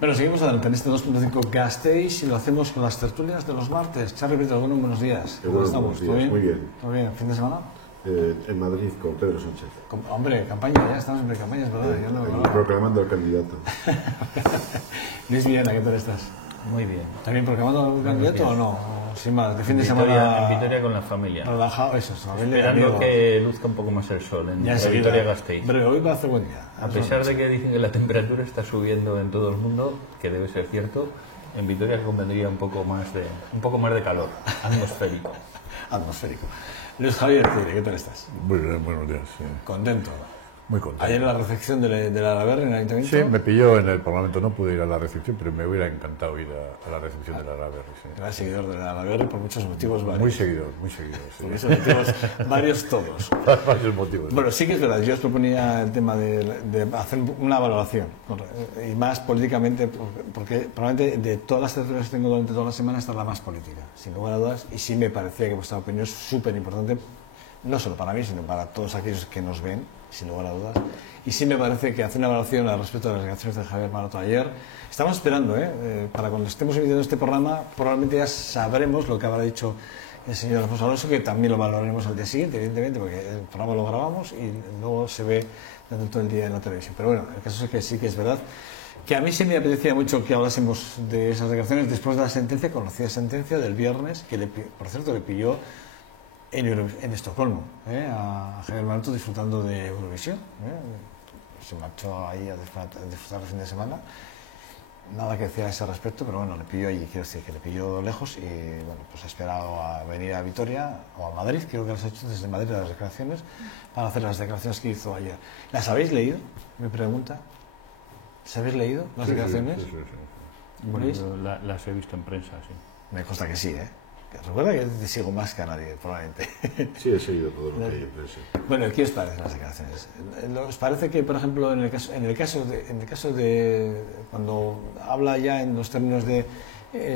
Pero seguimos adelante en este 2.5 Gasteiz y lo hacemos con las tertulias de los martes. Charly Prieto, buenos días. ¿Cómo estamos? Buenos días. ¿Todo bien? Muy bien. ¿Todo bien? ¿Fin de semana? En Madrid con Pedro Sánchez. Hombre, campaña, ya estamos en pre-campaña, es verdad. Ya no, proclamando al candidato. Luis Villena, ¿qué tal estás? Muy bien. ¿También proclamando al candidato o no? O sin más, de fin de Vitoria, semana. en Vitoria con la familia. Relajado, eso, esperando que luzca un poco más el sol en Vitoria-Gasteiz. Pero hoy va a hacer buen día. A pesar de que dicen que la temperatura está subiendo en todo el mundo, que debe ser cierto, en Vitoria convendría un poco más de calor atmosférico. Atmosférico. Luis Javier Tigre, ¿qué tal estás? Muy bien, buenos días. Sí. ¿Contento? Muy contento. Ayer en la recepción de la Araberri en el Ayuntamiento. Sí, me pilló en el Parlamento, no pude ir a la recepción, pero me hubiera encantado ir a la recepción de la Araberri. Sí. Era seguidor de la Araberri por muchos motivos varios. Muy seguidor, sí. Por muchos motivos varios todos. Varios motivos. Bueno, sí que es verdad, yo os proponía el tema de hacer una valoración, y más políticamente, porque probablemente de todas las tertulias que tengo durante toda la semana esta es la más política, sin lugar a dudas, y sí me parecía que vuestra opinión es súper importante, no solo para mí, sino para todos aquellos que nos ven, sin lugar a dudas. Y sí me parece que hacer una evaluación al respecto de las declaraciones de Javier Maroto ayer. Estamos esperando, para cuando estemos emitiendo este programa, probablemente ya sabremos lo que habrá dicho el señor Alfonso Alonso, que también lo valoraremos al día siguiente, evidentemente, porque el programa lo grabamos y luego se ve durante todo el día en la televisión. Pero bueno, el caso es que sí que es verdad que a mí sí me apetecía mucho que hablásemos de esas declaraciones después de la sentencia, conocida sentencia del viernes, que por cierto le pilló en Estocolmo, a Javier Maroto disfrutando de Eurovisión. Se marchó ahí a disfrutar el fin de semana. Nada que decir a ese respecto, pero bueno, le pilló allí, quiero decir que le pilló lejos y bueno, pues ha esperado a venir a Vitoria o a Madrid, creo que las ha hecho desde Madrid las declaraciones, para hacer las declaraciones que hizo ayer. ¿Las habéis leído? Me pregunta. ¿Las habéis leído las declaraciones? Sí. Bueno, yo las he visto en prensa, sí. Me consta que sí, ¿eh? Recuerda que te sigo más que a nadie, probablemente. Sí, he seguido todo lo que hay en prensa. Bueno, ¿qué os parecen las declaraciones? ¿Os parece que, por ejemplo, en el caso de cuando habla ya en los términos de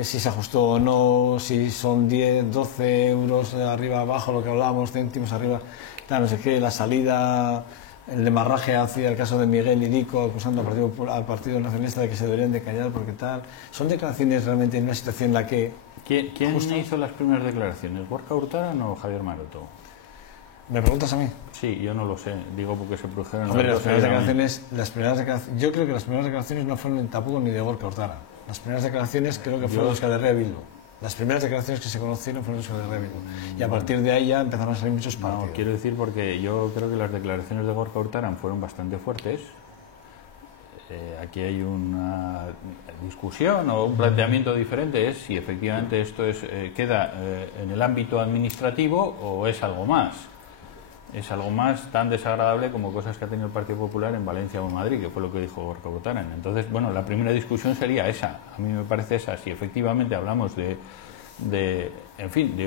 si se ajustó o no, si son 10, 12 euros arriba, abajo, lo que hablábamos, céntimos arriba, tal, no sé qué, la salida, el demarraje hacia el caso de Miguel y Dico acusando al Partido Nacionalista de que se deberían de callar porque tal, son declaraciones realmente en una situación en la que... ¿Quién hizo las primeras declaraciones? ¿Gorka Hurtado o Javier Maroto? ¿Me preguntas a mí? Sí, yo no lo sé, digo porque se produjeron las primeras declaraciones, yo creo que las primeras declaraciones no fueron tampoco ni de Gorka Hurtado. Las primeras declaraciones creo que fueron de Euskal Herria Bildu. Las primeras declaraciones que se conocieron fueron de Euskal Herria Bildu. Y a partir de ahí ya empezaron a salir muchos partidos. No, quiero decir porque yo creo que las declaraciones de Gorka Hurtado fueron bastante fuertes. Aquí hay una discusión o un planteamiento diferente, es si efectivamente esto queda en el ámbito administrativo o es algo más. Es algo más tan desagradable como cosas que ha tenido el Partido Popular en Valencia o en Madrid, que fue lo que dijo Gorka Hurtado. Entonces, bueno, la primera discusión sería esa. A mí me parece esa. Si efectivamente hablamos de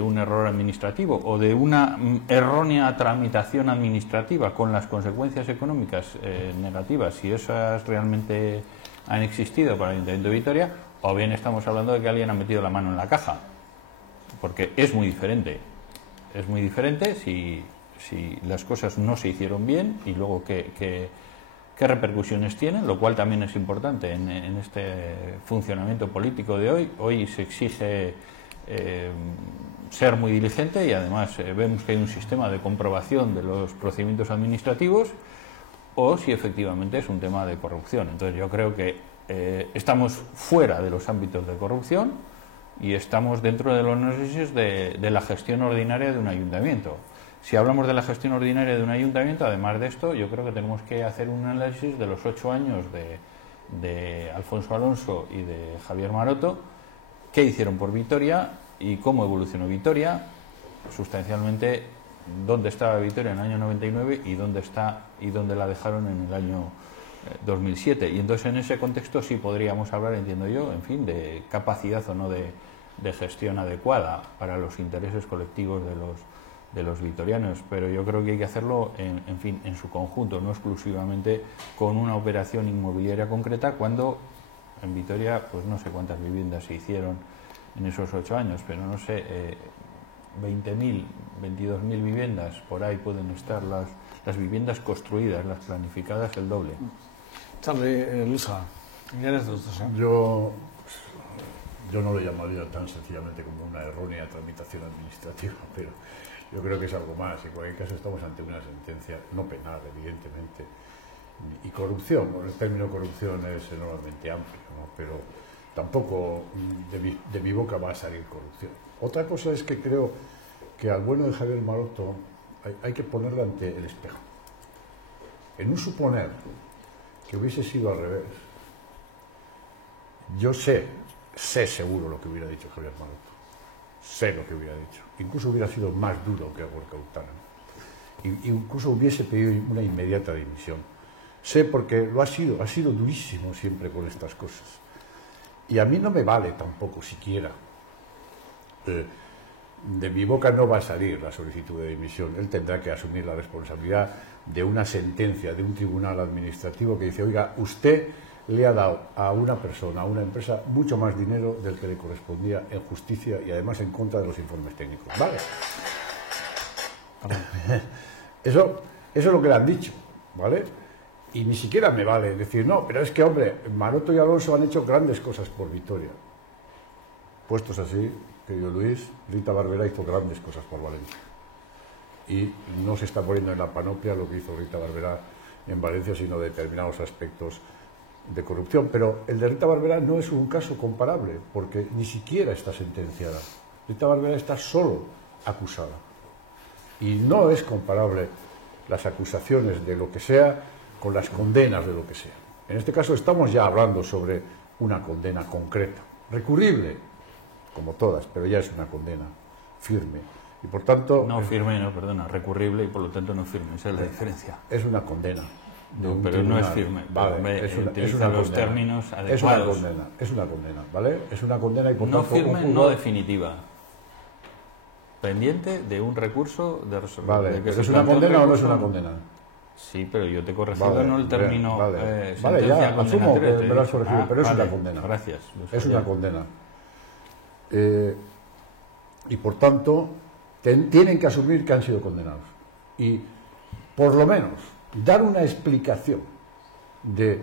un error administrativo o de una errónea tramitación administrativa con las consecuencias económicas negativas, si esas realmente han existido para el Ayuntamiento de Vitoria, o bien estamos hablando de que alguien ha metido la mano en la caja, porque es muy diferente si las cosas no se hicieron bien y luego qué repercusiones tienen, lo cual también es importante en este funcionamiento político de hoy. Hoy se exige ser muy diligente y además vemos que hay un sistema de comprobación de los procedimientos administrativos o si efectivamente es un tema de corrupción. Entonces yo creo que estamos fuera de los ámbitos de corrupción y estamos dentro de los análisis de la gestión ordinaria de un ayuntamiento. Si hablamos de la gestión ordinaria de un ayuntamiento, además de esto, yo creo que tenemos que hacer un análisis de los 8 años de Alfonso Alonso y de Javier Maroto, qué hicieron por Vitoria y cómo evolucionó Vitoria, sustancialmente dónde estaba Vitoria en el año 99 y dónde la dejaron en el año 2007. Y entonces en ese contexto sí podríamos hablar, entiendo yo, en fin, de capacidad o no de gestión adecuada para los intereses colectivos de los vitorianos, pero yo creo que hay que hacerlo en su conjunto, no exclusivamente con una operación inmobiliaria concreta, cuando en Vitoria, pues no sé cuántas viviendas se hicieron en esos 8 años, pero no sé, 20.000, 22.000 viviendas, por ahí pueden estar las viviendas construidas, las planificadas, el doble. Charly, Luisa, Y eres de otros, ¿eh? Yo no lo llamaría tan sencillamente como una errónea tramitación administrativa, pero yo creo que es algo más. En cualquier caso estamos ante una sentencia no penal, evidentemente, y corrupción. Bueno, el término corrupción es enormemente amplio, ¿no? Pero tampoco de mi boca va a salir corrupción. Otra cosa es que creo que al bueno de Javier Maroto hay que ponerlo ante el espejo. En un suponer que hubiese sido al revés, yo sé seguro lo que hubiera dicho Javier Maroto. Sé lo que hubiera dicho. Incluso hubiera sido más duro que Gorka Urtaran. Incluso hubiese pedido una inmediata dimisión. Sé porque ha sido durísimo siempre con estas cosas. Y a mí no me vale tampoco siquiera. De mi boca no va a salir la solicitud de dimisión. Él tendrá que asumir la responsabilidad de una sentencia de un tribunal administrativo que dice, oiga, usted le ha dado a una persona, a una empresa, mucho más dinero del que le correspondía en justicia y además en contra de los informes técnicos. ¿Vale? Eso es lo que le han dicho, ¿vale? Y ni siquiera me vale decir, no, pero es que, hombre, Maroto y Alonso han hecho grandes cosas por Vitoria. Puestos así, querido Luis, Rita Barberá hizo grandes cosas por Valencia. Y no se está poniendo en la panoplia lo que hizo Rita Barberá en Valencia, sino determinados aspectos de corrupción. Pero el de Rita Barberá no es un caso comparable, porque ni siquiera está sentenciada. Rita Barberá está solo acusada. Y no es comparable las acusaciones de lo que sea con las condenas de lo que sea. En este caso estamos ya hablando sobre una condena concreta, recurrible, como todas, pero ya es una condena firme. Y por tanto... No firme, no, perdona, recurrible y por lo tanto no firme, esa es la diferencia. Es una condena. No, pero no es firme. Vale, es utiliza una los condena. términos adecuados. Es una condena, ¿vale? Es una condena y por no tanto... firme, no definitiva. Pendiente de un recurso de resolución. Vale, ¿es una condena o no es una condena? Sí, pero yo te he corregido no el término vale, ya, asumo que me lo has corregido, pero es una condena. Gracias. Es una condena. Y por tanto, tienen que asumir que han sido condenados. Y, por lo menos, dar una explicación de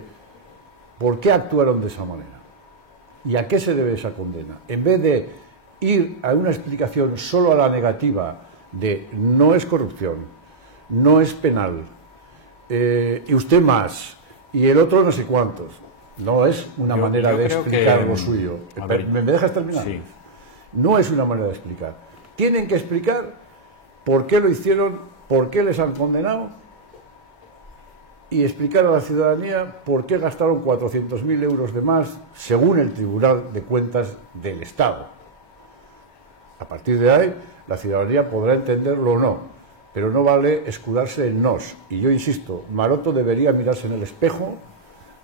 por qué actuaron de esa manera y a qué se debe esa condena. En vez de ir a una explicación solo a la negativa de no es corrupción, no es penal, y usted más, y el otro no sé cuántos. No es una manera de explicar lo suyo. ¿Me dejas terminar? Sí. No es una manera de explicar. Tienen que explicar por qué lo hicieron, por qué les han condenado y explicar a la ciudadanía por qué gastaron 400.000 euros de más según el Tribunal de Cuentas del Estado. A partir de ahí, la ciudadanía podrá entenderlo o no, pero no vale escudarse en nos. Y yo insisto, Maroto debería mirarse en el espejo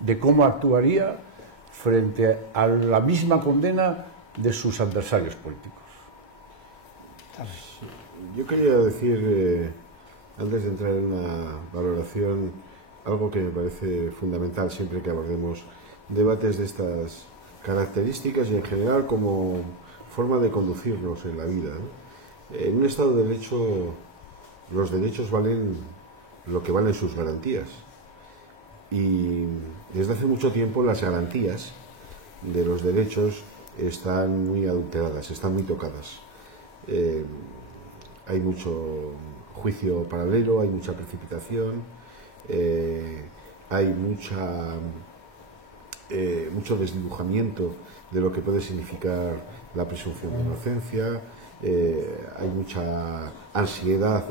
de cómo actuaría frente a la misma condena de sus adversarios políticos. Yo quería decir, antes de entrar en una valoración, algo que me parece fundamental siempre que abordemos debates de estas características y en general como forma de conducirnos en la vida, ¿no? En un Estado de Derecho, los derechos valen lo que valen sus garantías. Y desde hace mucho tiempo las garantías de los derechos están muy adulteradas, están muy tocadas. Hay mucho juicio paralelo, hay mucha precipitación, hay mucho desdibujamiento de lo que puede significar la presunción de inocencia, hay mucha ansiedad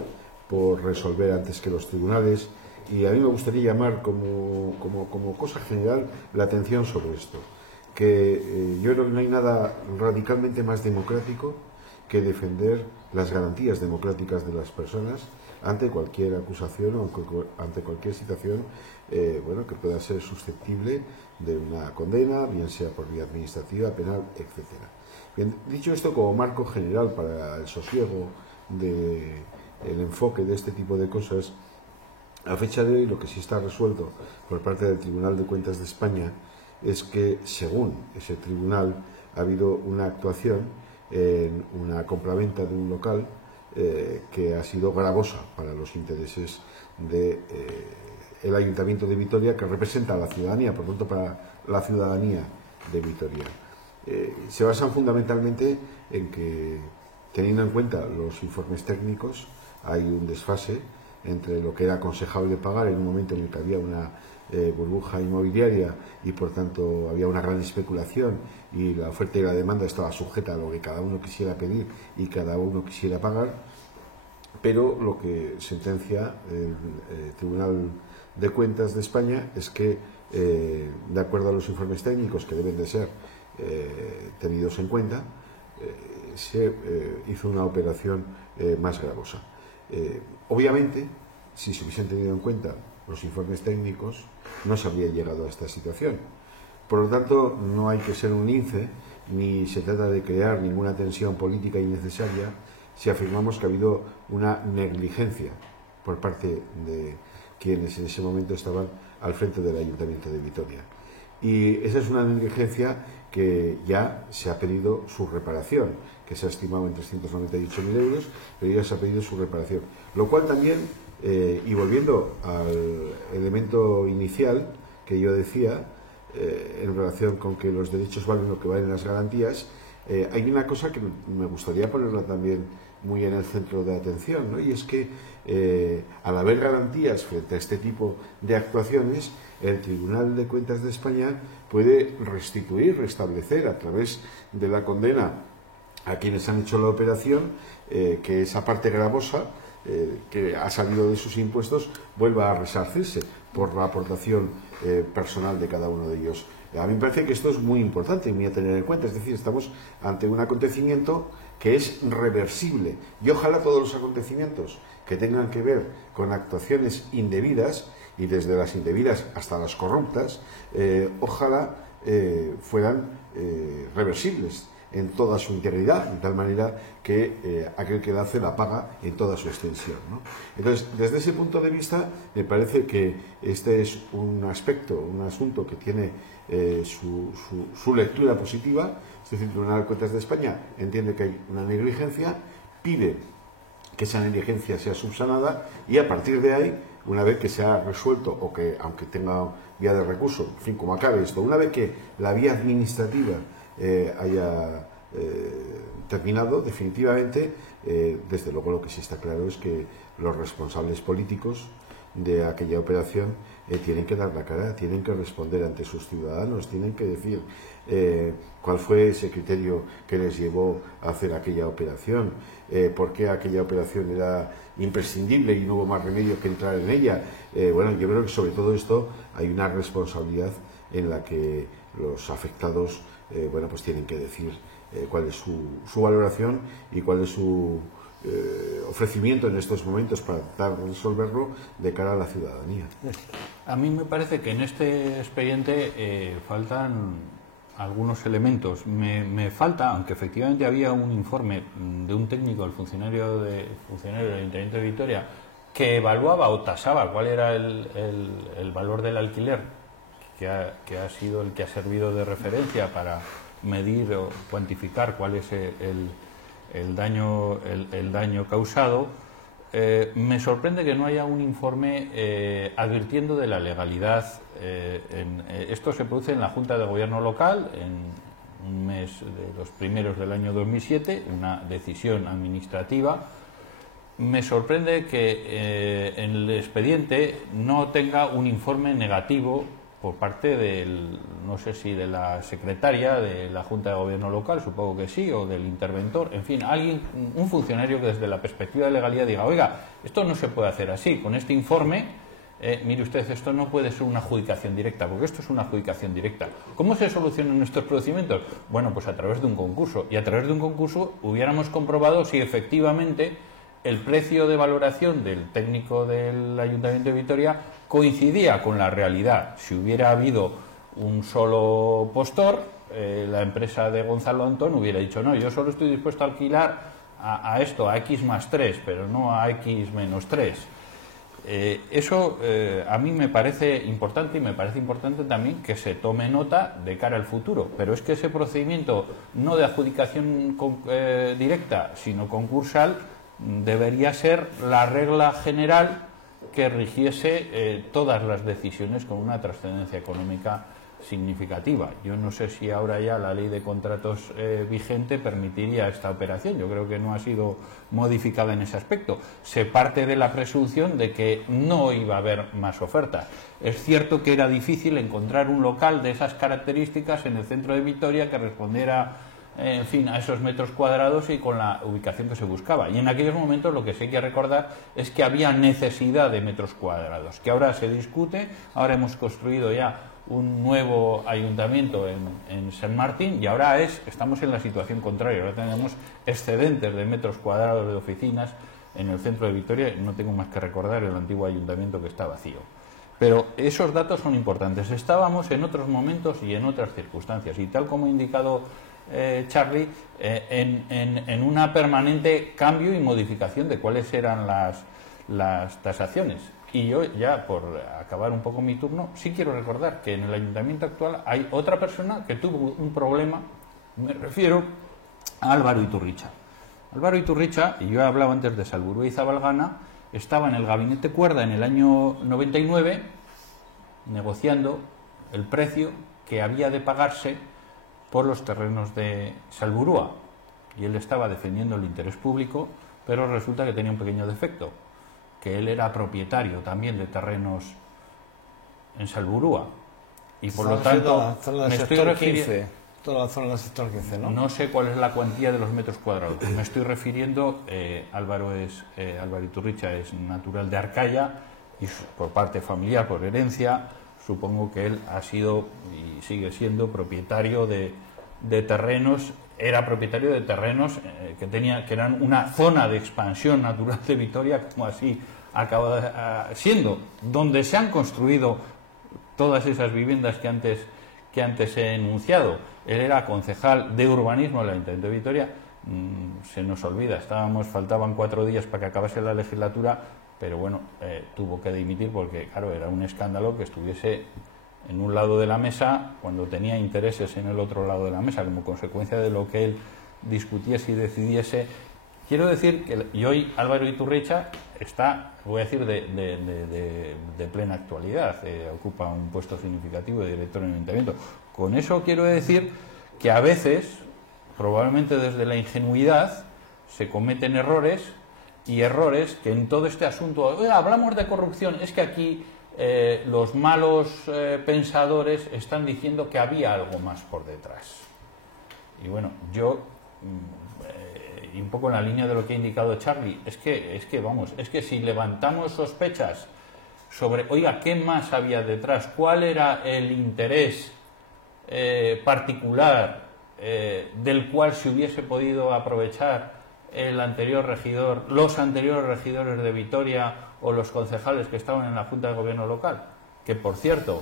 por resolver antes que los tribunales, y a mí me gustaría llamar como cosa general la atención sobre esto, que yo creo que no hay nada radicalmente más democrático que defender las garantías democráticas de las personas ante cualquier acusación o ante cualquier situación que pueda ser susceptible de una condena, bien sea por vía administrativa, penal, etcétera. Bien, dicho esto como marco general para el sosiego del enfoque de este tipo de cosas, a fecha de hoy lo que sí está resuelto por parte del Tribunal de Cuentas de España es que, según ese tribunal, ha habido una actuación en una compraventa de un local que ha sido gravosa para los intereses del el Ayuntamiento de Vitoria, que representa a la ciudadanía, por tanto para la ciudadanía de Vitoria. Se basan fundamentalmente en que, teniendo en cuenta los informes técnicos, hay un desfase entre lo que era aconsejable pagar en un momento en el que había una burbuja inmobiliaria y por tanto había una gran especulación y la oferta y la demanda estaba sujeta a lo que cada uno quisiera pedir y cada uno quisiera pagar, pero lo que sentencia el Tribunal de Cuentas de España es que, de acuerdo a los informes técnicos que deben de ser tenidos en cuenta, se hizo una operación más gravosa. Obviamente, si se hubiesen tenido en cuenta los informes técnicos, no se habría llegado a esta situación. Por lo tanto, no hay que ser un lince, ni se trata de crear ninguna tensión política innecesaria si afirmamos que ha habido una negligencia por parte de quienes en ese momento estaban al frente del Ayuntamiento de Vitoria. Y esa es una negligencia que ya se ha pedido su reparación, que se ha estimado en 398.000 euros, pero ya se ha pedido su reparación. Lo cual también, y volviendo al elemento inicial que yo decía, en relación con que los derechos valen lo que valen las garantías, hay una cosa que me gustaría ponerla también muy en el centro de atención, ¿no? Y es que al haber garantías frente a este tipo de actuaciones, el Tribunal de Cuentas de España puede restituir, restablecer a través de la condena a quienes han hecho la operación, que esa parte gravosa que ha salido de sus impuestos vuelva a resarcirse por la aportación personal de cada uno de ellos. A mí me parece que esto es muy importante y muy a tener en cuenta, es decir, estamos ante un acontecimiento que es reversible y ojalá todos los acontecimientos que tengan que ver con actuaciones indebidas, y desde las indebidas hasta las corruptas, ojalá fueran reversibles en toda su integridad, de tal manera que aquel que la hace la paga en toda su extensión, ¿no? Entonces, desde ese punto de vista, me parece que este es un aspecto, un asunto que tiene su lectura positiva. Es decir, el Tribunal de Cuentas de España entiende que hay una negligencia, pide que esa negligencia sea subsanada y a partir de ahí, una vez que se ha resuelto o que, aunque tenga vía de recurso, en fin, como acabe esto, una vez que la vía administrativa haya terminado definitivamente, desde luego lo que sí está claro es que los responsables políticos de aquella operación tienen que dar la cara, tienen que responder ante sus ciudadanos, tienen que decir cuál fue ese criterio que les llevó a hacer aquella operación, por qué aquella operación era imprescindible y no hubo más remedio que entrar en ella. Bueno, yo creo que sobre todo esto hay una responsabilidad en la que los afectados bueno, pues tienen que decir cuál es su valoración y cuál es su ofrecimiento en estos momentos para tratar de resolverlo de cara a la ciudadanía. A mí me parece que en este expediente faltan algunos elementos. Me falta, aunque efectivamente había un informe de un técnico, el funcionario del Ayuntamiento de Vitoria, que evaluaba o tasaba cuál era el valor del alquiler, que ha sido el que ha servido de referencia para medir o cuantificar cuál es el daño causado. Me sorprende que no haya un informe advirtiendo de la legalidad. Esto se produce en la Junta de Gobierno local en un mes de los primeros del año 2007, una decisión administrativa. Me sorprende que en el expediente no tenga un informe negativo por parte del, no sé si de la secretaria de la Junta de Gobierno local, supongo que sí, o del interventor, en fin, alguien, un funcionario que desde la perspectiva de legalidad diga, oiga, esto no se puede hacer así, con este informe, mire usted, esto no puede ser una adjudicación directa, porque esto es una adjudicación directa. ¿Cómo se solucionan estos procedimientos? Bueno, pues a través de un concurso, y a través de un concurso hubiéramos comprobado si efectivamente el precio de valoración del técnico del Ayuntamiento de Vitoria coincidía con la realidad. Si hubiera habido un solo postor, la empresa de Gonzalo Antón hubiera dicho, no, yo solo estoy dispuesto a alquilar a esto, a X más 3, pero no a X menos 3. Eso a mí me parece importante, y me parece importante también que se tome nota de cara al futuro, pero es que ese procedimiento no de adjudicación directa, sino concursal, debería ser la regla general que rigiese todas las decisiones con una trascendencia económica significativa. Yo no sé si ahora ya la ley de contratos vigente permitiría esta operación. Yo creo que no ha sido modificada en ese aspecto. Se parte de la presunción de que no iba a haber más ofertas. Es cierto que era difícil encontrar un local de esas características en el centro de Vitoria que respondiera, en fin, a esos metros cuadrados y con la ubicación que se buscaba. Y en aquellos momentos lo que sí hay que recordar es que había necesidad de metros cuadrados, que ahora se discute. Ahora hemos construido ya un nuevo ayuntamiento en San Martín y ahora estamos en la situación contraria. Ahora tenemos excedentes de metros cuadrados de oficinas en el centro de Vitoria. No tengo más que recordar el antiguo ayuntamiento que está vacío. Pero esos datos son importantes. Estábamos en otros momentos y en otras circunstancias, y tal como ha indicado Charlie, en una permanente cambio y modificación de cuáles eran las tasaciones. Y yo, ya por acabar un poco mi turno, sí quiero recordar que en el ayuntamiento actual hay otra persona que tuvo un problema. Me refiero a Álvaro Iturricha. Álvaro Iturricha, y yo he hablado antes de Salburua y Zabalgana, estaba en el gabinete Cuerda en el año 99 negociando el precio que había de pagarse por los terrenos de Salburua, y él estaba defendiendo el interés público, pero resulta que tenía un pequeño defecto, que él era propietario también de terrenos en Salburua, y por lo tanto me estoy refiriendo, toda la zona del sector 15, ¿no? No sé cuál es la cuantía de los metros cuadrados. Me estoy refiriendo, Álvaro Iturricha es natural de Arcaya y por parte familiar, por herencia, supongo que él ha sido y sigue siendo propietario de terrenos. Era propietario de terrenos que eran una zona de expansión natural de Vitoria, como así acaba siendo, donde se han construido todas esas viviendas que antes he enunciado. Él era concejal de urbanismo en el Ayuntamiento de Vitoria. Se nos olvida, faltaban 4 días para que acabase la legislatura, pero bueno, tuvo que dimitir porque, claro, era un escándalo que estuviese en un lado de la mesa cuando tenía intereses en el otro lado de la mesa, como consecuencia de lo que él discutiese y decidiese. Quiero decir que y hoy Álvaro Iturricha está, voy a decir, de plena actualidad, ocupa un puesto significativo de director en el ayuntamiento. Con eso quiero decir que a veces, probablemente desde la ingenuidad, se cometen errores, y errores que en todo este asunto, hablamos de corrupción, es que aquí los malos pensadores están diciendo que había algo más por detrás. Y bueno, yo, y un poco en la línea de lo que ha indicado Charlie, es que si levantamos sospechas sobre, oiga, ¿qué más había detrás? ¿Cuál era el interés particular del cual se hubiese podido aprovechar el anterior regidor, los anteriores regidores de Vitoria o los concejales que estaban en la Junta de Gobierno local, que por cierto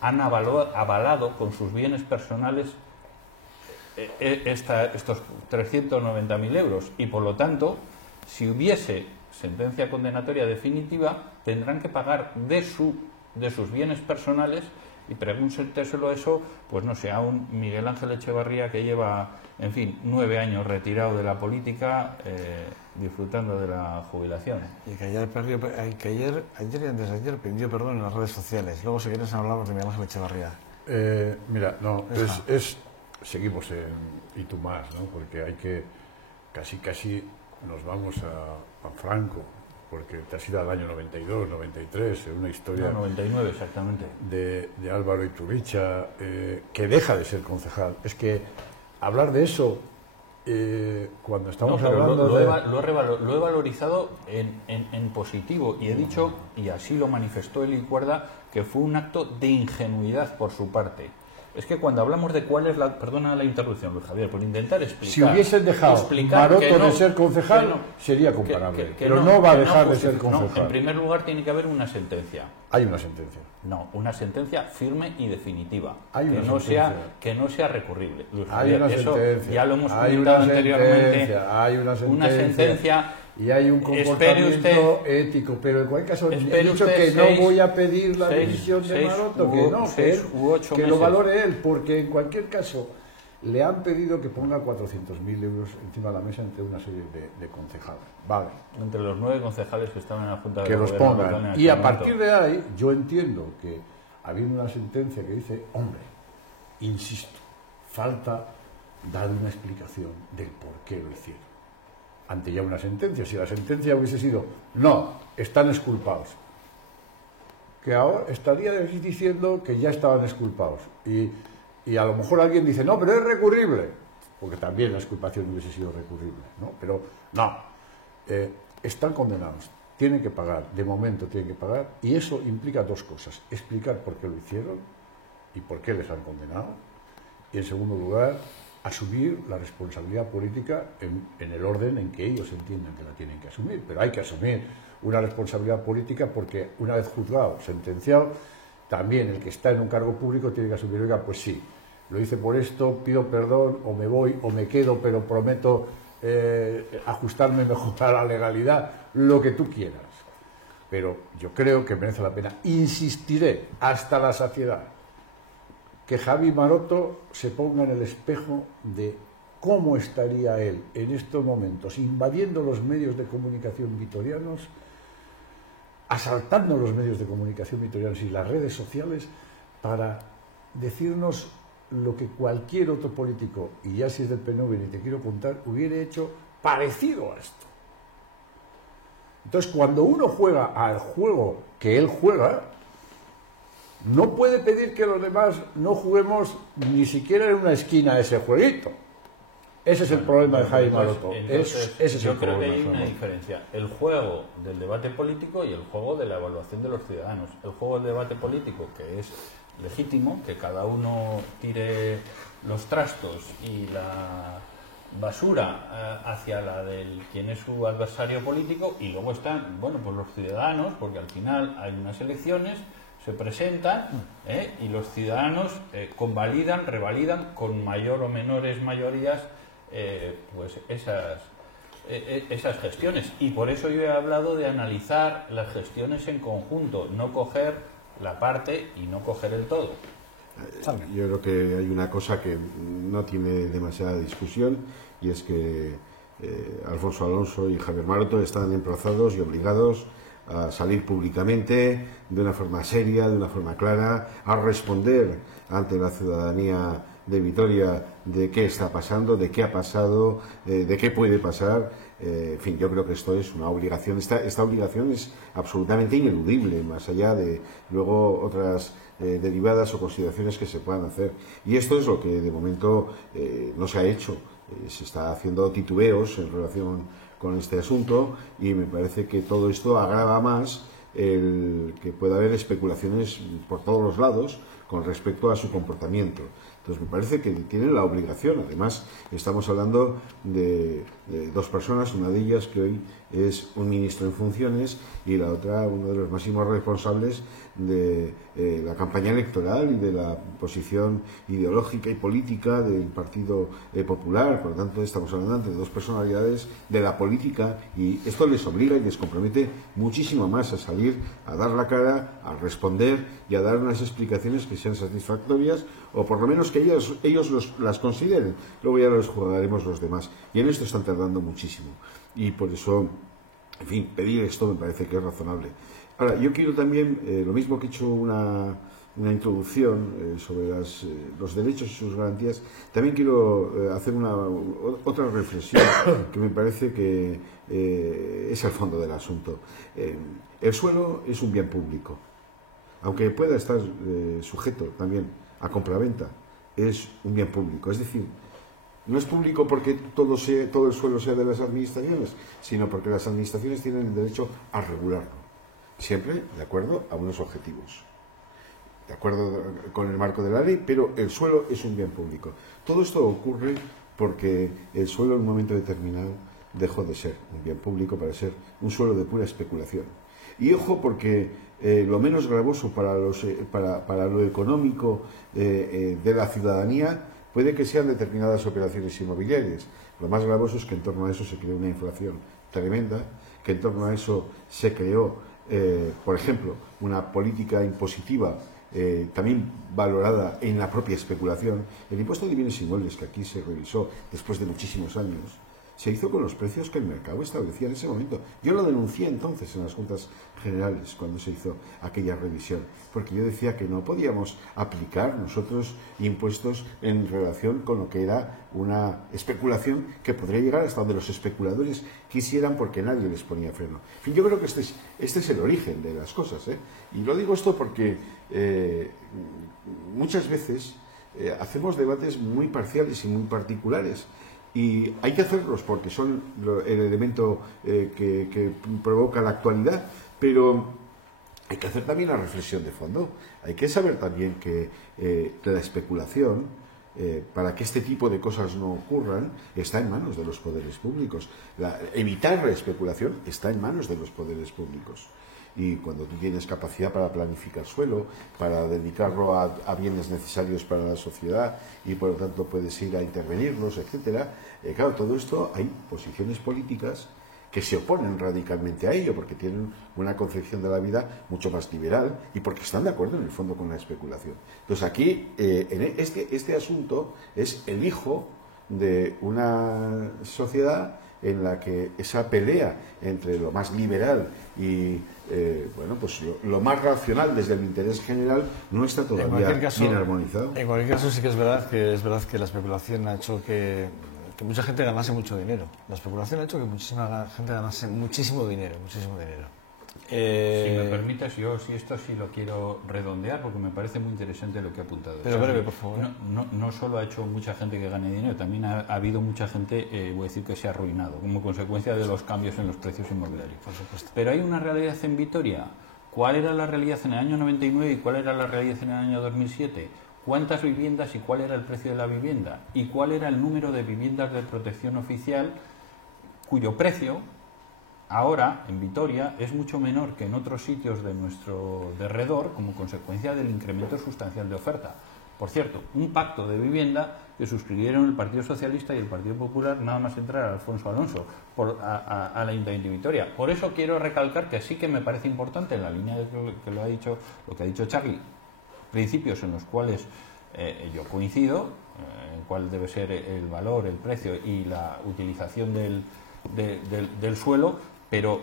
han avalado con sus bienes personales estos 390.000 euros, y por lo tanto, si hubiese sentencia condenatoria definitiva, tendrán que pagar de sus bienes personales. Y pregúnteselo eso, pues no sé, a un Miguel Ángel Echevarría que lleva, en fin, 9 años retirado de la política, disfrutando de la jubilación. Y que ayer y antes de ayer pidió perdón en las redes sociales. Luego, si quieres, hablamos de Miguel Ángel Echevarría. Mira, no, seguimos en y tú más, ¿no? Porque hay que, casi nos vamos a Franco, porque te has ido al año 92, 93, una historia... No, 99 exactamente. De Álvaro Iturricha, que deja de ser concejal. Es que hablar de eso, cuando estamos hablando lo he valorizado en positivo, y he dicho, y así lo manifestó Eli Cuerda, que fue un acto de ingenuidad por su parte. Es que cuando hablamos de cuál es la... Perdona la interrupción, Luis Javier, por intentar explicar... Si hubiesen dejado Maroto de ser concejal, sería comparable. Pero no va a dejar de ser concejal. No, en primer lugar tiene que haber una sentencia. Hay una sentencia. No, una sentencia firme y definitiva. Hay una sentencia. Que no sea recurrible. Luis Hay Javier, una eso sentencia. Ya lo hemos Hay comentado una anteriormente. Sentencia. Hay una sentencia. Una sentencia. Y hay un comportamiento ético, pero en cualquier caso he dicho que no voy a pedir la dimisión de Maroto, que no, que lo valore él, porque en cualquier caso le han pedido que ponga 400.000 euros encima de la mesa entre una serie de concejales. Vale. Entre los 9 concejales que estaban en la Junta de Que los Gobierno pongan. local en Y aquel a momento. partir de ahí, yo entiendo que habiendo una sentencia que dice, hombre, insisto, falta dar una explicación del por qué lo hicieron. Ante ya una sentencia, si la sentencia hubiese sido, no, están exculpados, que ahora estaría diciendo que ya estaban exculpados. Y a lo mejor alguien dice, no, pero es recurrible, porque también la exculpación hubiese sido recurrible, ¿no? Pero no, están condenados, tienen que pagar, de momento tienen que pagar, y eso implica dos cosas: explicar por qué lo hicieron y por qué les han condenado, y en segundo lugar, asumir la responsabilidad política en el orden en que ellos entiendan que la tienen que asumir. Pero hay que asumir una responsabilidad política porque una vez juzgado, sentenciado, también el que está en un cargo público tiene que asumir, oiga, pues sí, lo hice por esto, pido perdón, o me voy, o me quedo, pero prometo ajustarme mejor a la legalidad, lo que tú quieras. Pero yo creo que merece la pena, insistiré hasta la saciedad, que Javi Maroto se ponga en el espejo de cómo estaría él en estos momentos, invadiendo los medios de comunicación vitorianos, asaltando los medios de comunicación vitorianos y las redes sociales para decirnos lo que cualquier otro político, y ya si es del PNV ni te quiero contar, hubiera hecho parecido a esto. Entonces, cuando uno juega al juego que él juega, no puede pedir que los demás no juguemos ni siquiera en una esquina ese jueguito. Ese es el problema de Jaime Maroto. Yo creo que hay una diferencia: el juego del debate político y el juego de la evaluación de los ciudadanos. El juego del debate político, que es legítimo, que cada uno tire los trastos y la basura hacia la del quien es su adversario político, y luego están, bueno, pues los ciudadanos, porque al final hay unas elecciones, se presentan y los ciudadanos convalidan, revalidan con mayor o menores mayorías pues esas gestiones, y por eso yo he hablado de analizar las gestiones en conjunto, no coger la parte y no coger el todo. Yo creo que hay una cosa que no tiene demasiada discusión, y es que Alfonso Alonso y Javier Maroto están emplazados y obligados a salir públicamente de una forma seria, de una forma clara, a responder ante la ciudadanía de Vitoria de qué está pasando, de qué ha pasado, de qué puede pasar. En fin, yo creo que esto es una obligación. Esta obligación es absolutamente ineludible, más allá de luego otras derivadas o consideraciones que se puedan hacer. Y esto es lo que de momento no se ha hecho. Se está haciendo titubeos en relación con este asunto, y me parece que todo esto agrava más el que pueda haber especulaciones por todos los lados con respecto a su comportamiento. Entonces me parece que tienen la obligación. Además, estamos hablando de dos personas, una de ellas que hoy es un ministro en funciones y la otra uno de los máximos responsables de la campaña electoral y de la posición ideológica y política del Partido Popular. Por lo tanto, estamos hablando de dos personalidades de la política, y esto les obliga y les compromete muchísimo más a salir, a dar la cara, a responder y a dar unas explicaciones que sean satisfactorias, o por lo menos que ellos las consideren. Luego ya los jugaremos los demás, y en esto están tardando muchísimo, y por eso, en fin, pedir esto me parece que es razonable. Ahora, yo quiero también, lo mismo que he hecho una introducción sobre los derechos y sus garantías, también quiero hacer otra reflexión que me parece que es el fondo del asunto. El suelo es un bien público, aunque pueda estar sujeto también a compraventa, es un bien público. Es decir, no es público porque todo el suelo sea de las administraciones, sino porque las administraciones tienen el derecho a regularlo, siempre de acuerdo a unos objetivos, de acuerdo con el marco de la ley, pero el suelo es un bien público. Todo esto ocurre porque el suelo en un momento determinado dejó de ser un bien público para ser un suelo de pura especulación. Y ojo, porque lo menos gravoso para lo económico de la ciudadanía puede que sean determinadas operaciones inmobiliarias. Lo más gravoso es que en torno a eso se creó una inflación tremenda, que en torno a eso se creó, por ejemplo, una política impositiva también valorada en la propia especulación. El impuesto de bienes inmuebles, que aquí se revisó después de muchísimos años, se hizo con los precios que el mercado establecía en ese momento. Yo lo denuncié entonces en las Juntas Generales cuando se hizo aquella revisión, porque yo decía que no podíamos aplicar nosotros impuestos en relación con lo que era una especulación que podría llegar hasta donde los especuladores quisieran, porque nadie les ponía freno. En fin, yo creo que este es el origen de las cosas, ¿eh? Y lo digo esto porque muchas veces hacemos debates muy parciales y muy particulares. Y hay que hacerlos porque son el elemento que provoca la actualidad, pero hay que hacer también la reflexión de fondo. Hay que saber también que la especulación, para que este tipo de cosas no ocurran, está en manos de los poderes públicos. Evitar la especulación está en manos de los poderes públicos. Y cuando tú tienes capacidad para planificar suelo, para dedicarlo a bienes necesarios para la sociedad y por lo tanto puedes ir a intervenirlos, etcétera, claro, todo esto hay posiciones políticas que se oponen radicalmente a ello porque tienen una concepción de la vida mucho más liberal y porque están de acuerdo en el fondo con la especulación. Entonces aquí este asunto es el hijo de una sociedad en la que esa pelea entre lo más liberal y bueno, pues lo más racional desde el interés general no está todavía bien armonizado. En cualquier caso sí que es verdad que la especulación ha hecho que mucha gente ganase mucho dinero. La especulación ha hecho que muchísima gente ganase muchísimo dinero. Si me permites, yo esto sí lo quiero redondear porque me parece muy interesante lo que ha apuntado. Pero breve, por favor. No solo ha hecho mucha gente que gane dinero, también ha habido mucha gente, voy a decir, que se ha arruinado como consecuencia de los cambios en los precios inmobiliarios. Por supuesto. Pero hay una realidad en Vitoria. ¿Cuál era la realidad en el año 99 y cuál era la realidad en el año 2007? ¿Cuántas viviendas y cuál era el precio de la vivienda? ¿Y cuál era el número de viviendas de protección oficial cuyo precio ahora en Vitoria es mucho menor que en otros sitios de nuestro derredor como consecuencia del incremento sustancial de oferta? Por cierto, un pacto de vivienda que suscribieron el Partido Socialista y el Partido Popular nada más entrar a Alfonso Alonso al Ayuntamiento de Vitoria. Por eso quiero recalcar que sí que me parece importante, en la línea de lo que ha dicho Charly, principios en los cuales yo coincido, en cuál debe ser el valor, el precio y la utilización del suelo, pero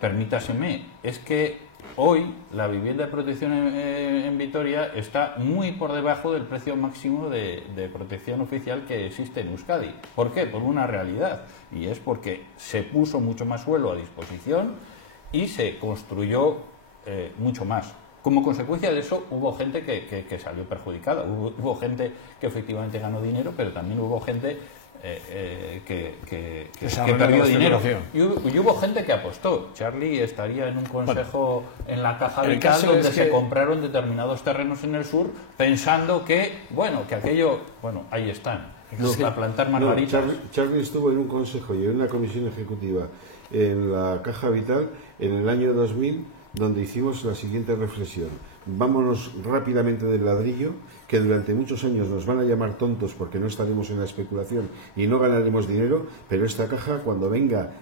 permítaseme, es que hoy la vivienda de protección en Vitoria está muy por debajo del precio máximo de protección oficial que existe en Euskadi. ¿Por qué? Por una realidad, y es porque se puso mucho más suelo a disposición y se construyó mucho más. Como consecuencia de eso hubo gente que salió perjudicada, hubo gente que efectivamente ganó dinero, pero también hubo gente que perdió dinero. Y hubo gente que apostó. Charly estaría en un consejo en la Caja Vital donde se compraron determinados terrenos en el sur pensando que aquello, ahí están, a plantar margaritas. Charly estuvo en un consejo y en una comisión ejecutiva en la Caja Vital en el año 2000 donde hicimos la siguiente reflexión: vámonos rápidamente del ladrillo, que durante muchos años nos van a llamar tontos porque no estaremos en la especulación y no ganaremos dinero, pero esta caja, cuando venga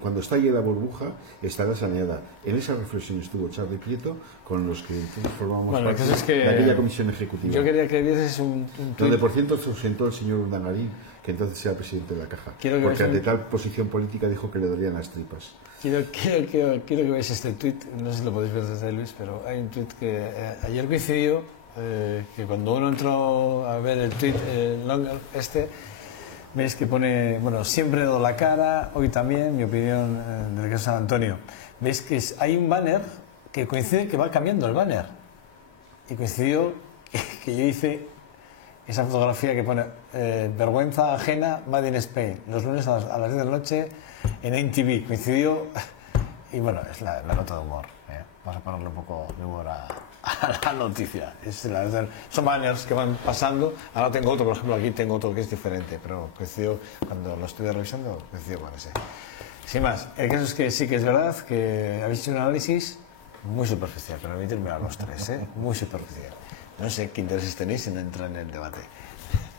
cuando estalle la burbuja, estará saneada. En esa reflexión estuvo Charly Prieto, con los que formamos parte de aquella comisión ejecutiva. Yo quería que vieses un tuit, donde por cierto se ausentó el señor Urdangarín, que entonces era presidente de la caja, porque ante tal posición política dijo que le dolían las tripas. Quiero que veáis este tuit, no sé si lo podéis ver desde Luis, pero hay un tuit que ayer coincidió, que cuando uno entró a ver el tuit veis que pone, siempre he dado la cara, hoy también, mi opinión del caso San Antonio. Veis que hay un banner que coincide que va cambiando el banner. Y coincidió que yo hice esa fotografía que pone vergüenza ajena, Made in Spain, los lunes a las 10 de la noche en NTV. Coincidió y es la nota de humor. Vamos a ponerle un poco de humor a la noticia. Son banners que van pasando. Ahora tengo otro, por ejemplo, aquí tengo otro que es diferente, pero coincidió cuando lo estuve revisando, coincidió con ese. Sin más, el caso es que sí que es verdad que habéis hecho un análisis muy superficial, permitidme a los tres, muy superficial. No sé qué intereses tenéis en entrar en el debate.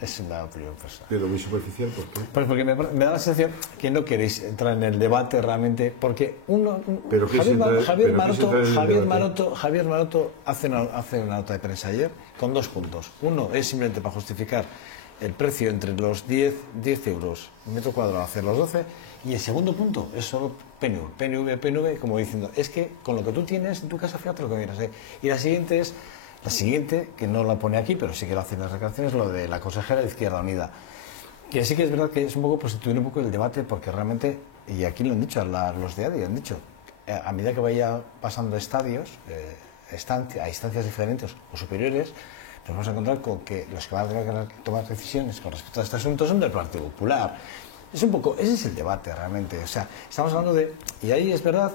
Es una opinión personal. Pero muy superficial, ¿por qué? Pues porque me da la sensación que no queréis entrar en el debate realmente, porque ¿Pero qué es entrar en el debate? Javier Maroto hace una nota de prensa ayer con 2 puntos. Uno es simplemente para justificar el precio entre los 10 euros un metro cuadrado hacia los 12, y el segundo punto es solo PNV, como diciendo, es que con lo que tú tienes en tu casa, fíjate lo que vienes. Y la siguiente, que no la pone aquí, pero sí que lo hace en las declaraciones, lo de la consejera de Izquierda Unida. Que sí que es verdad que es un poco prostituir un poco el debate, porque realmente, y aquí lo han dicho los de ADI, han dicho, a medida que vaya pasando estadios, a instancias diferentes o superiores, nos vamos a encontrar con que los que van a tener que tomar decisiones con respecto a este asunto son del Partido Popular. Es un poco, ese es el debate realmente. O sea, estamos hablando de, y ahí es verdad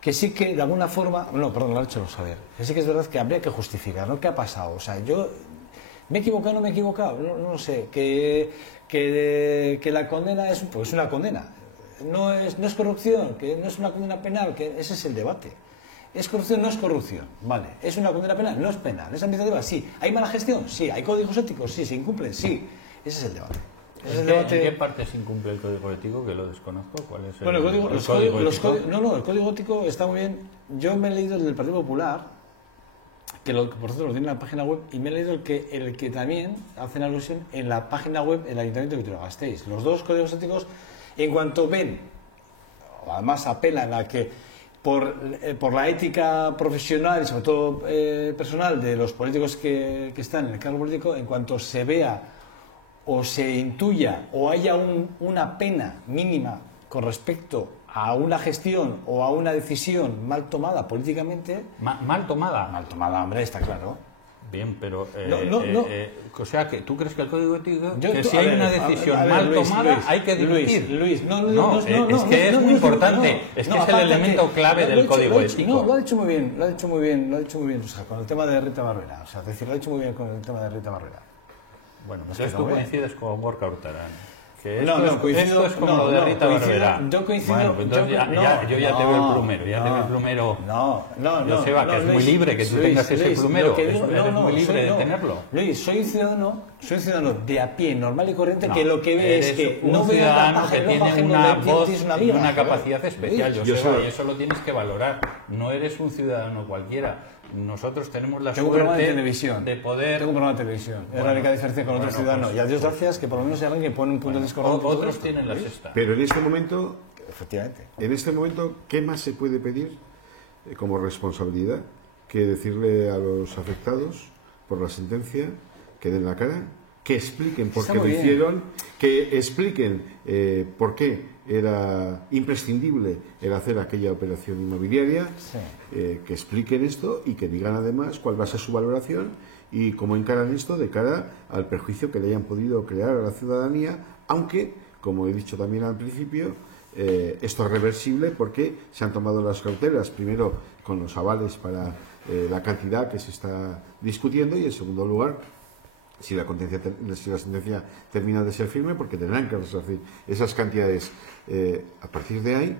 que sí que de alguna forma, no, perdón, lo ha hecho saber, que sí que es verdad que habría que justificar, ¿no? ¿Qué ha pasado? O sea, yo me he equivocado, no me he equivocado, no sé, que la condena es una condena, no es corrupción, que no es una condena penal, que ese es el debate. ¿Es corrupción? No es corrupción, vale. ¿Es una condena penal? No es penal. ¿Es administrativa? Sí. ¿Hay mala gestión? Sí. ¿Hay códigos éticos? Sí. ¿Se incumplen? Sí. Ese es el debate. ¿En qué parte se incumple el código ético? Que lo desconozco. ¿Cuál es el código ético? El código ético está muy bien. Yo me he leído el del Partido Popular, que por cierto lo tiene en la página web, y me he leído el que también hacen alusión en la página web del Ayuntamiento de Vitoria-Gasteiz. Los dos códigos éticos, en cuanto ven, además apelan a que por la ética profesional y sobre todo personal de los políticos que están en el cargo político, en cuanto se vea o se intuya o haya una pena mínima con respecto a una gestión o a una decisión mal tomada políticamente... ¿Mal tomada? Mal tomada, hombre, está claro. Bien, pero... No. O sea, que ¿tú crees que el código ético... Si hay una decisión mal tomada, hay que dimitir? Luis, es que es muy importante. Es que es el elemento clave del código ético. No, lo ha dicho muy bien, o sea, con el tema de Rita Barberá. O sea, es decir, lo ha dicho muy bien con el tema de Rita Barberá. Bueno, entonces tú coincides con Gorka Hurtarán. Coincido, esto es como lo de Rita Barberá. Yo coincido. Bueno, pues entonces yo ya te veo el plumero. Yo sé que es muy libre que tú tengas ese plumero. Eres muy libre de tenerlo. Luis, soy un ciudadano de a pie, normal y corriente, que lo que ve es que un ciudadano que tiene una voz y una capacidad especial. Y eso lo tienes que valorar. No eres un ciudadano cualquiera. Nosotros tenemos la suerte de poder... Tengo un programa de televisión. Es la única diferencia con otro ciudadano. Y a Dios gracias que por lo menos hay alguien que pone un punto de discordancia. Otros tienen la sexta. Pero en este momento... Efectivamente. En este momento, ¿qué más se puede pedir como responsabilidad que decirle a los afectados por la sentencia que den la cara, que expliquen por qué lo hicieron, que expliquen por qué era imprescindible el hacer aquella operación inmobiliaria, que expliquen esto y que digan además cuál va a ser su valoración y cómo encaran esto de cara al perjuicio que le hayan podido crear a la ciudadanía, aunque, como he dicho también al principio, esto es reversible porque se han tomado las cautelas, primero con los avales para la cantidad que se está discutiendo y en segundo lugar si la sentencia termina de ser firme, porque tendrán que resarcir esas cantidades. A partir de ahí,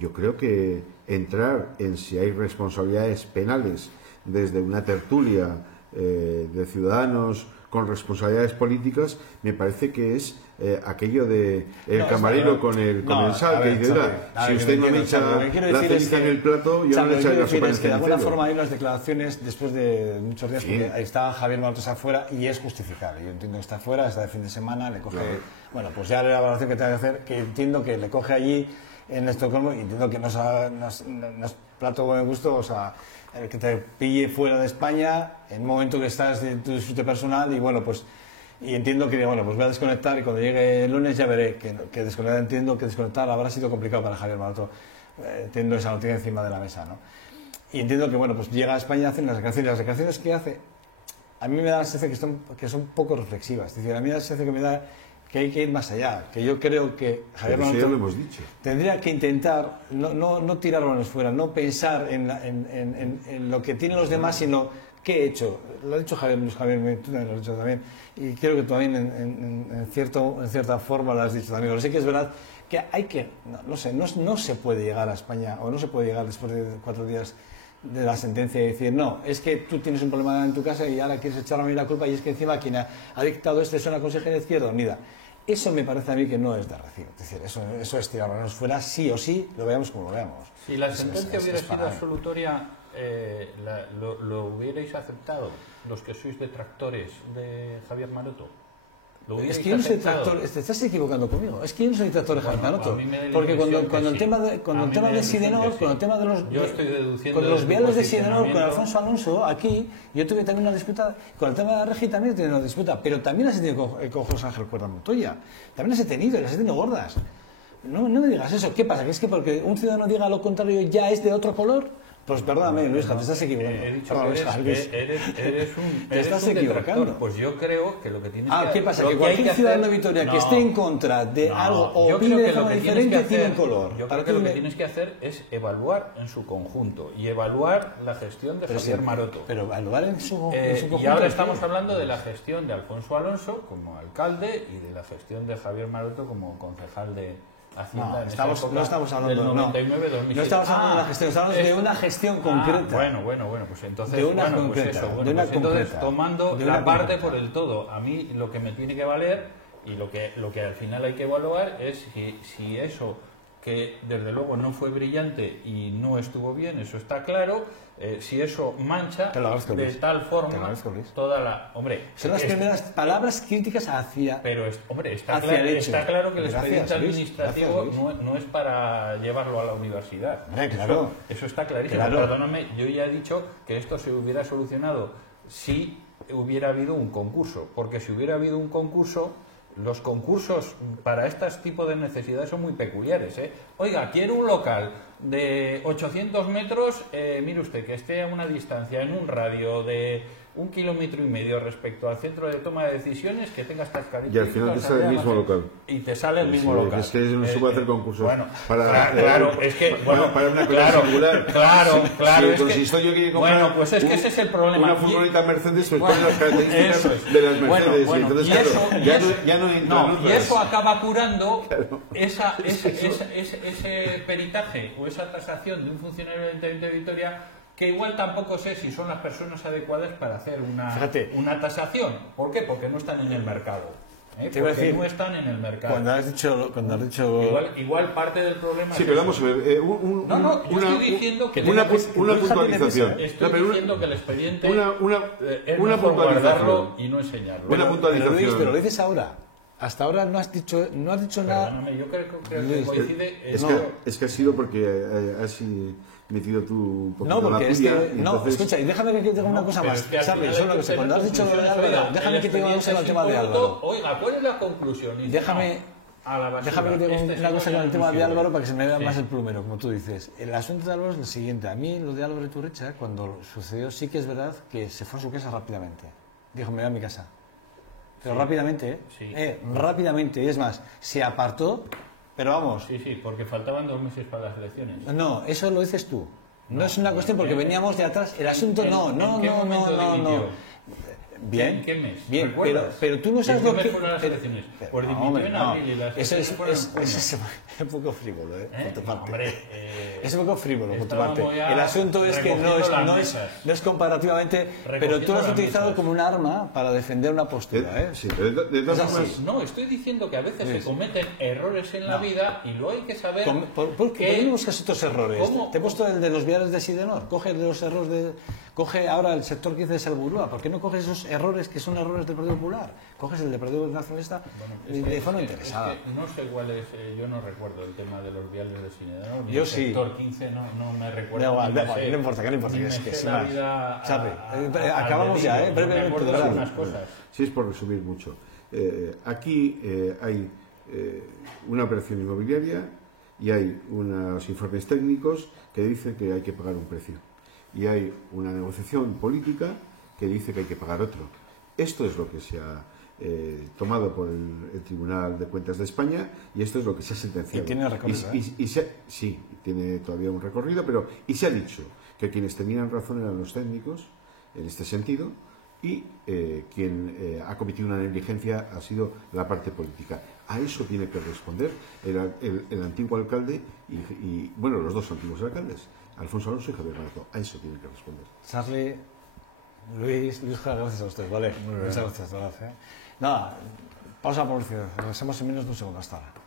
yo creo que entrar en si hay responsabilidades penales desde una tertulia de ciudadanos con responsabilidades políticas, me parece que es aquello de el camarero con el sal, que dice, si usted no me echa la ceniza en el plato, yo no le echaré la sopa en el cenicero. De alguna forma hay unas declaraciones después de muchos días, porque ahí está Javier Maroto afuera y es justificable. Yo entiendo que está afuera, está de fin de semana, le coge... Bueno, pues ya la valoración que tenga que hacer, que entiendo que le coge allí en Estocolmo, y entiendo que no es plato buen gusto, o sea, el que te pille fuera de España en un momento que estás de tu disfrute personal y bueno, pues y entiendo que bueno, pues voy a desconectar y cuando llegue el lunes ya veré que desconectar, entiendo que desconectar habrá sido complicado para Javier Maroto, teniendo esa noticia encima de la mesa, ¿no? Y entiendo que bueno, pues llega a España, hacen las declaraciones que hace, a mí me da la sensación que son poco reflexivas, es decir, a mí me da la sensación que me da que hay que ir más allá, que yo creo que Javier Maroto tendría que intentar no tirar balones fuera, no pensar en lo que tienen los demás, sino qué he hecho. Lo ha dicho Javier, tú también lo has dicho también, y creo que tú también en cierta forma lo has dicho también. Pero sí que es verdad que hay que, no se puede llegar a España, o no se puede llegar después de 4 días de la sentencia y decir, no, es que tú tienes un problema en tu casa y ahora quieres echarme a mí la culpa y es que encima quien ha dictado esto es una consejera de Izquierda Unida. Eso me parece a mí que no es de recibo. Es decir, eso es tirarnos fuera sí o sí, lo veamos como lo veamos. Si la sentencia hubiera sido absolutoria, ¿lo hubierais aceptado los que sois detractores de Javier Maroto? Es que yo no soy detractor, te estás equivocando conmigo. Es que yo no soy detractor de Javier Maroto. Porque cuando el tema de Sidenor, con el tema de los viales de Sidenor, con Alfonso Alonso, aquí, yo tuve también una disputa, con el tema de la Regi también he tenido una disputa, pero también las he tenido con José Ángel Cuerda Montoya. También las he tenido, y las he tenido gordas. No me digas eso. ¿Qué pasa? ¿Que es que porque un ciudadano diga lo contrario ya es de otro color? Pues perdóname, Luis, te estás equivocando. He dicho que eres un detractor. Pues yo creo que lo que tienes que... ¿Qué pasa? Que cualquier ciudadano de Vitoria que esté en contra de algo o opine de forma diferente tiene un color. Yo creo que lo que tienes que hacer es evaluar en su conjunto y evaluar la gestión de Javier Maroto. Pero evaluar en su conjunto... Y ahora estamos hablando de la gestión de Alfonso Alonso como alcalde y de la gestión de Javier Maroto como concejal de Hacienda. No estamos hablando de la gestión, estamos de una gestión concreta. Bueno, pues entonces, de una concreta, entonces tomando la parte por el todo. A mí lo que me tiene que valer y lo que al final hay que evaluar es si eso, que desde luego no fue brillante y no estuvo bien, eso está claro, si eso mancha de tal forma toda la... Hombre, son las primeras palabras críticas hacia... Pero, hombre, está claro que el expediente administrativo no es para llevarlo a la universidad. Claro. Eso está clarísimo. Claro. Perdóname, yo ya he dicho que esto se hubiera solucionado si hubiera habido un concurso, porque si hubiera habido un concurso... Los concursos para este tipo de necesidades son muy peculiares, ¿eh? Oiga, quiero un local de 800 metros, mire usted, que esté a una distancia, en un radio de 1,5 kilómetros respecto al centro de toma de decisiones, que tenga estas características. Y al final te sale el mismo local. Y te sale el mismo local. Es que no se puede hacer concursos. Bueno, claro, es que... para una cosa singular. Claro, si el es consistorio quiere comprar pues es que ese es el problema. Una furgoneta Mercedes, pues pone las características de las Mercedes. Y entonces, ya no entra. Y eso acaba curando ese peritaje o esa tasación de un funcionario del Ayuntamiento de Vitoria, que igual tampoco sé si son las personas adecuadas para hacer una tasación. ¿Por qué? Porque no están en el mercado. Porque no están en el mercado. Cuando has dicho... Igual parte del problema... Sí, pero vamos a ver... yo estoy diciendo que... Una puntualización. Estoy diciendo que el expediente es una mejor guardarlo puntualización. y no enseñarlo. Una puntualización. Pero lo dices ahora. Hasta ahora no has dicho nada... Perdóname, yo creo que coincide... Es que ha sido porque has metido tú un poquito porque la puya, entonces... escucha, y déjame que te diga una cosa más. Charlie, solo que cuando has dicho lo de Álvaro, déjame que te diga una cosa con el tema de Álvaro. Oiga, ¿cuál es la conclusión? Déjame que te diga una cosa con el tema de Álvaro para que se me vea más el plumero, como tú dices. El asunto de Álvaro es el siguiente. A mí lo de Álvaro Iturricha, cuando sucedió, sí que es verdad que se fue a su casa rápidamente. Dijo, me voy a mi casa. Pero rápidamente, rápidamente. Y es más, se apartó... Pero vamos. Sí, porque faltaban 2 meses para las elecciones. No, eso lo dices tú. No es una cuestión porque veníamos de atrás. El asunto no. Bien. ¿En qué mes? Bien, pero tú no sabes lo que... fueron las elecciones? Pues dimitió en abril y las elecciones es un poco frívolo, por tu parte. Hombre, es un poco frívolo por tu parte. El asunto es que no es comparativamente... Pero tú lo has utilizado como un arma para defender una postura, Sí, de todas formas... No, estoy diciendo que a veces se cometen errores en la vida y luego hay que saber... ¿Por qué no buscas estos errores? Te he puesto el de los viales de Sidenor. Coge de los errores de... Coge ahora el sector 15 de Salburúa. ¿Por qué no coges esos errores que son errores del Partido Popular? Coges el del Partido Nacionalista de forma interesada. Es que no sé cuál es, yo no recuerdo el tema de los viales de Sidenor. Yo sí. El sector 15 no me recuerdo. Da igual, no importa, es que sí más. Acabamos ya, brevemente. Unas cosas. Sí, es por resumir mucho. Aquí hay una operación inmobiliaria y hay unos informes técnicos que dicen que hay que pagar un precio. Y hay una negociación política que dice que hay que pagar otro. Esto es lo que se ha tomado por el Tribunal de Cuentas de España y esto es lo que se ha sentenciado. Y tiene recorrido. Sí, tiene todavía un recorrido, pero y se ha dicho que quienes tenían razón eran los técnicos, en este sentido, y quien ha cometido una negligencia ha sido la parte política. A eso tiene que responder el antiguo alcalde y, bueno, los dos antiguos alcaldes, Alfonso Alonso y Javier Maroto. A eso tienen que responder. Charlie, Luis, gracias a ustedes, ¿vale? Muchas gracias, de verdad. Nada, pausa publicidad. Regresamos en menos de un segundo. Hasta ahora.